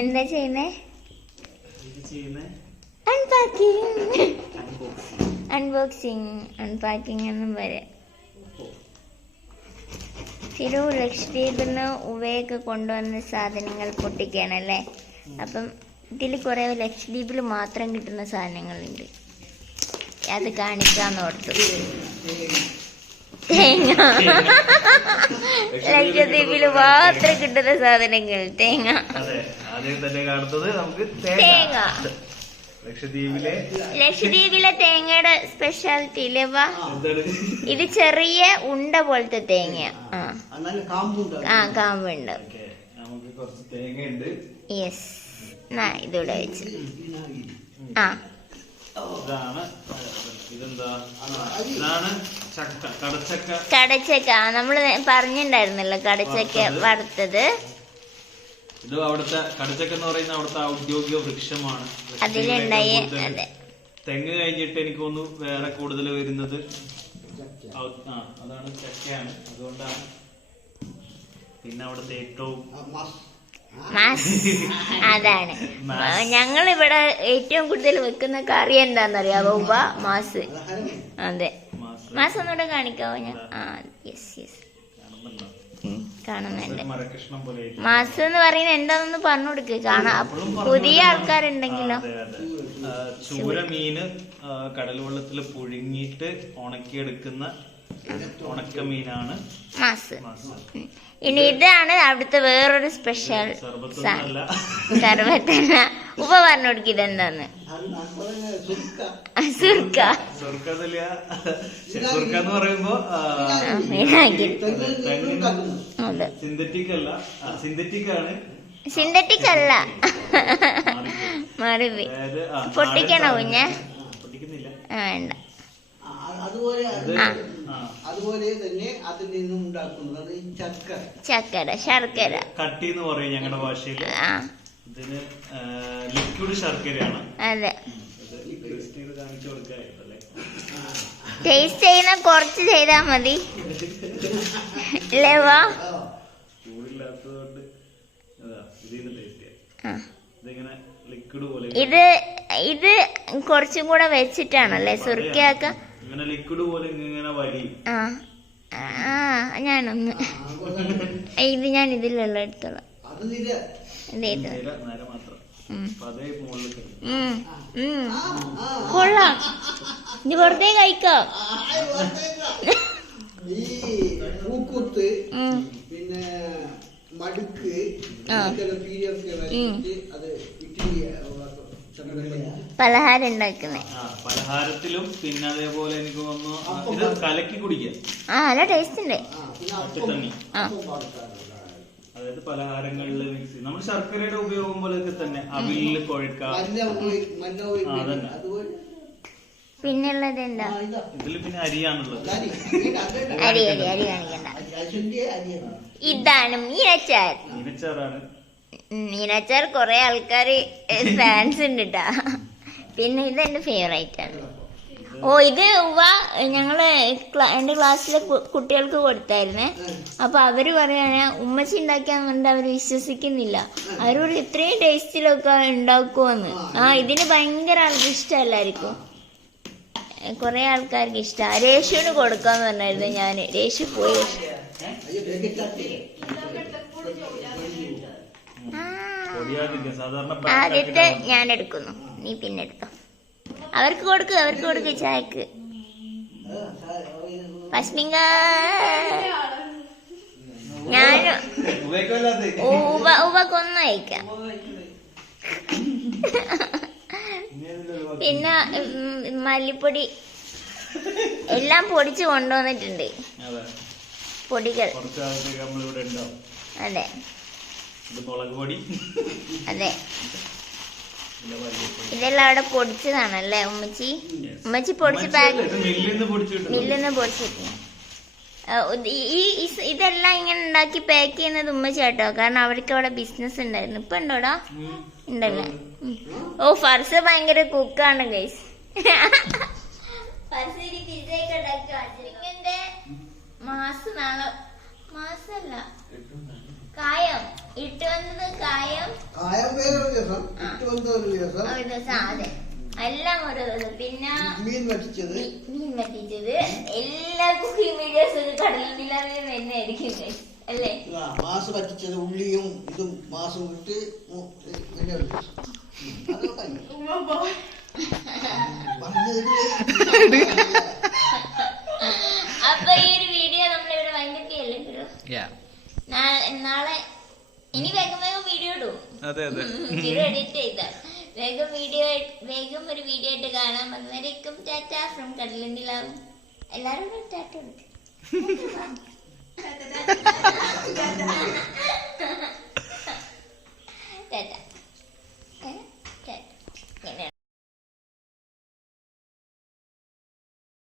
എന്താ ചെയ്യുന്നേ? Unpacking, unboxing, unpacking എന്നും പറയാം. ഫിറു ലക്ഷദ്വീപിൽ നിന്ന് ഉവയൊക്കെ കൊണ്ടുവന്ന സാധനങ്ങൾ പൊട്ടിക്കാനല്ലേ. അപ്പം ഇതിൽ കുറേ ലക്ഷദ്വീപിൽ മാത്രം കിട്ടുന്ന സാധനങ്ങളുണ്ട്, അത് കാണിക്കാന്ന് ഓർത്തു. തേങ്ങ, ലക്ഷദ്വീപിൽ മാത്രം കിട്ടുന്ന സാധനങ്ങൾ തേങ്ങ. തേങ്ങ ലക്ഷദ്വീപിലെ തേങ്ങയുടെ സ്പെഷ്യാലിറ്റി ഇല്ലവാ, ഇത് ചെറിയ ഉണ്ട പോലത്തെ തേങ്ങ. കാമ്പുണ്ട്. യെസ്, ഇതിവിടെ വെച്ച്. കടച്ചക്ക നമ്മള് പറഞ്ഞിട്ടുണ്ടായിരുന്നല്ലോ, കടച്ചക്ക വറുത്തത്. ഇത് അവിടുത്തെ കടച്ചക്ക എന്ന് പറയുന്ന അവിടുത്തെ ഔദ്യോഗിക വൃക്ഷമാണ്. അതിലുണ്ടായ തെങ്ങ് കഴിഞ്ഞിട്ട് എനിക്ക് തോന്നുന്നു വേറെ കൂടുതൽ വരുന്നത് അതാണ് ചക്കയാണ്. അതുകൊണ്ടാണ്. പിന്നെ അവിടുത്തെ ഏറ്റവും അതാണ് ഞങ്ങളിവിടെ ഏറ്റവും കൂടുതൽ വെക്കുന്ന കറി എന്താന്നറിയാവോ? മാസ്. അതെ, മാസ് ഒന്നുകൂടെ കാണിക്കാവോ? ഞാൻ യെസ് യെസ് കാണുന്നുണ്ട്. മാസ് എന്ന് പറയുന്നത് എന്താണെന്ന് പറഞ്ഞു കൊടുക്ക്, കാണാം പുതിയ ആൾക്കാരുണ്ടെങ്കിലോ. ചൂരമീന് കടൽ വെള്ളത്തിൽ പുഴുങ്ങിയിട്ട് ഉണക്കിയെടുക്കുന്ന ഉണക്കമീനാണ് മാസ്. ഇനി ഇതാണ് അവിടുത്തെ വേറൊരു സ്പെഷ്യൽ സർബത്തല്ല. ഉപ്പ പറഞ്ഞു കൊടുക്കുക ഇതെന്താന്ന്. സുർക്ക. സുർക്ക എന്ന് പറയുമ്പോ സിന്തറ്റിക് അല്ല, സിന്തറ്റിക് ആണ്. സിന്തറ്റിക് അല്ല, മാറിപ്പോയി. പൊട്ടിക്കണോ കുഞ്ഞെ? വേണ്ട. അതുപോലെ തന്നെ അതിൽ നിന്നും ഉണ്ടാക്കുന്നത് ചക്കര, ശർക്കര. കട്ടി എന്ന് പറയും ഞങ്ങളുടെ ഭാഷയിൽ. ഇതിന് ലിക്വിഡ് ശർക്കരയാണ്. അതെ, ടേസ്റ്റ് ചെയ്യുന്ന കുറച്ച് ചെയ്താ മതി. ലെവാ ചൂടില്ലാത്തതുകൊണ്ട് ഇത് കുറച്ചും കൂടെ വെച്ചിട്ടാണല്ലേ സുർക്കയാക്ക. ലിക്വിഡ് പോലെ ഞാനൊന്ന് ഇത് ഞാൻ ഇതിലുള്ള എടുത്തോളാം. കൊള്ളാം, ഇത് വെറുതെ കഴിക്കാം. പിന്നെ മടുക്ക് പലഹാരം ഉണ്ടാക്കുന്നേ. പലഹാരത്തിലും പിന്നെ അതേപോലെ എനിക്ക് തോന്നുന്നു ഇത് കലക്കി കുടിക്കാം. നല്ല ടേസ്റ്റ് ഉണ്ട്. അതായത് പലഹാരങ്ങളിൽ മിക്സ് നമ്മൾ ശർക്കരയുടെ ഉപയോഗം പോലെയൊക്കെ തന്നെ അവിലിൽ കുഴക്കാം. പിന്നുള്ളത് എന്താ? ഇതിൽ പിന്നെ അരിയാണുള്ളത്. അരി അരി അരി കാണിക്കണ്ട. ഇതാണ് മീനച്ചാർ. മീനച്ചാറാണ്. മീനച്ചാർ കൊറേ ആൾക്കാര് ഫാൻസ് ഉണ്ട് കേട്ടാ. പിന്നെ ഇതെന്റെ ഫേവറേറ്റ് ആണ്. ഇത് ഞങ്ങള് എന്റെ ക്ലാസ്സിലെ കുട്ടികൾക്ക് കൊടുത്തായിരുന്നേ. അപ്പൊ അവര് പറയാണ് ഉമ്മച്ചി ഉണ്ടാക്കിയാന്നുണ്ട് അവര് വിശ്വസിക്കുന്നില്ല. അവരോട് ഇത്രയും ടേസ്റ്റിലൊക്കെ ഉണ്ടാക്കുമെന്ന്. ഇതിന് ഭയങ്കര ആൾക്ക് ഇഷ്ടം. എല്ലാവർക്കും കൊറേ ആൾക്കാർക്ക് ഇഷ്ടം. രേഷുവിന് കൊടുക്കാന്ന് പറഞ്ഞായിരുന്നു ഞാന്. രേഷു പോയി. ആദ്യത്തെ ഞാൻ എടുക്കുന്നു, നീ പിന്നെ എടുത്തോ. അവർക്ക് കൊടുക്ക്, അവർക്ക് കൊടുക്ക് ചായക്ക്. പശ്മിങ്ക ഞാൻ ഉവക്കൊന്നും കഴിക്കാം. പിന്നെ മല്ലിപ്പൊടി എല്ലാം പൊടിച്ച് കൊണ്ടുവന്നിട്ടുണ്ട്. പൊടികൾ. അതെ അതെ, ഇതെല്ലാം അവിടെ പൊടിച്ചതാണല്ലേ ഉമ്മച്ചി? ഉമ്മച്ചി പൊടിച്ച് മില്ലിന്ന് പൊടിച്ചിട്ട് ഇതെല്ലാം ഇങ്ങനെ ഉണ്ടാക്കി പാക്ക് ചെയ്യുന്നത് ഉമ്മച്ചി കേട്ടോ. കാരണം അവർക്ക് അവിടെ ബിസിനസ് ഉണ്ടായിരുന്നു. ഇപ്പൊ ഉണ്ടോടാ? ഉണ്ടല്ലേ. ഫർസ ഭയങ്കര കുക്കാണ് ഗൈസ്. മാസം നാളെ മാസല്ല കായം ഇട്ട് വന്നത് കായം കായം വേറൊരു ദിവസം, ഇട്ട് വന്ന ഒരു ദിവസം, ഒരു ദിവസം അതെ എല്ലാം ഓരോ ദിവസം. പിന്നെ മീൻ വറ്റിച്ചത്, മീൻ വറ്റിച്ചത് എല്ലാ കുക്കിംഗ് വീഡിയോസ് കടലിൽ നിലാവിലും തന്നെ ആയിരിക്കും അല്ലേ? മാസ് വറ്റിച്ചത്, ഉള്ളിയും ഇതും മാസും ഇട്ട് പിന്നെ അപ്പൊ ഈ ഒരു വീഡിയോ നമ്മളിവിടെ വൈൻഡപ്പ് ചെയ്യല്ലേ? നാളെ ഇനി വേഗം വീഡിയോ ഇടും. എഡിറ്റ് ചെയ്ത വേഗം ഒരു വീഡിയോ ആയിട്ട് കാണാം. അതുവരേക്കും ടാറ്റ ഫ്രം കടലിൽ നിലാവും. എല്ലാരും ടാറ്റ കൊടുക്കും.